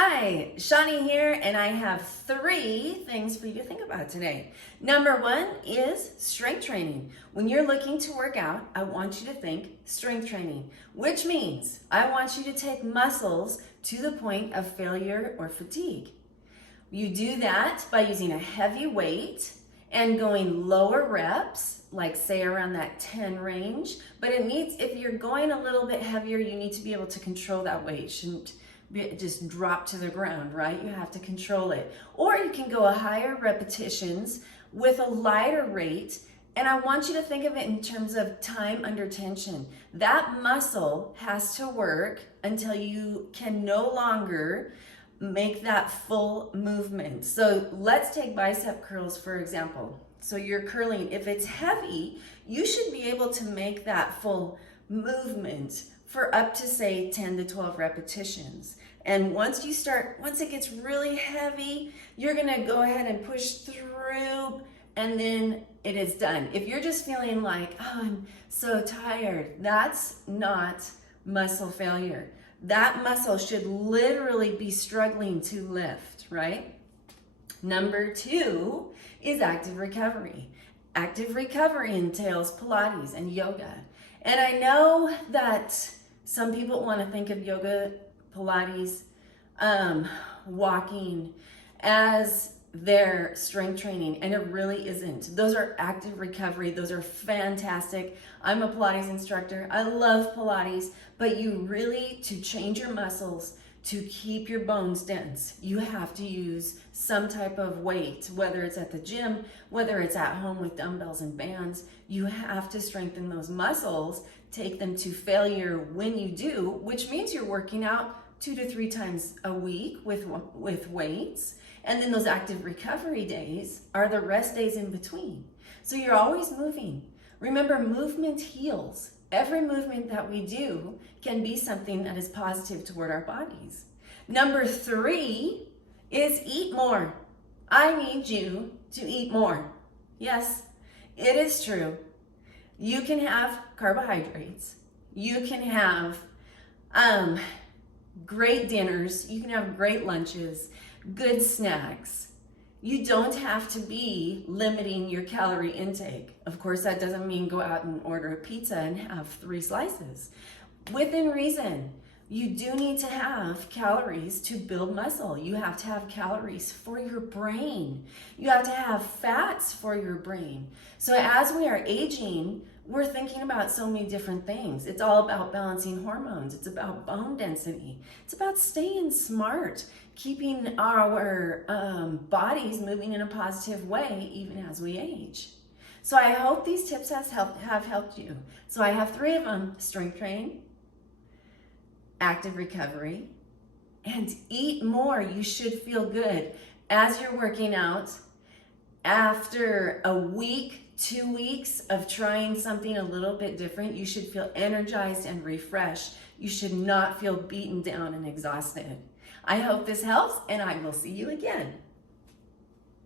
Hi, Shawnee here, and I have 3 things for you to think about today. Number 1 is strength training. When you're looking to work out, I want you to think strength training, which means I want you to take muscles to the point of failure or fatigue. You do that by using a heavy weight and going lower reps, like say around that 10 range, but if you're going a little bit heavier, you need to be able to control that weight. It shouldn't just drop to the ground, right? You have to control it. Or you can go a higher repetitions with a lighter rate, and I want you to think of it in terms of time under tension. That muscle has to work until you can no longer make that full movement. So let's take bicep curls, for example. So you're curling. If it's heavy, you should be able to make that full movement for up to say 10 to 12 repetitions. And once it gets really heavy, you're gonna go ahead and push through, and then it is done. If you're just feeling like, oh, I'm so tired, that's not muscle failure. That muscle should literally be struggling to lift, right? Number 2 is active recovery. Active recovery entails Pilates and yoga. And I know that some people want to think of yoga, Pilates, walking as their strength training, and it really isn't. Those are active recovery. Those are fantastic. I'm a Pilates instructor. I love Pilates, but you really, to change your muscles, to keep your bones dense, you have to use some type of weight, whether it's at the gym, whether it's at home with dumbbells and bands. You have to strengthen those muscles, take them to failure when you do, which means you're working out 2 to 3 times a week with weights. And then those active recovery days are the rest days in between. So you're always moving. Remember, movement heals. Every movement that we do can be something that is positive toward our bodies. Number 3 is eat more. I need you to eat more. Yes, it is true. You can have carbohydrates. You can have great dinners. You can have great lunches, good snacks. You don't have to be limiting your calorie intake. Of course, that doesn't mean go out and order a pizza and have 3 slices. Within reason, you do need to have calories to build muscle. You have to have calories for your brain. You have to have fats for your brain. So as we are aging, we're thinking about so many different things. It's all about balancing hormones. It's about bone density. It's about staying smart, keeping our bodies moving in a positive way even as we age. So I hope these tips have helped you. So I have 3 of them: strength training, active recovery, and eat more. You should feel good as you're working out. After a week, 2 weeks of trying something a little bit different, you should feel energized and refreshed. You should not feel beaten down and exhausted. I hope this helps, and I will see you again.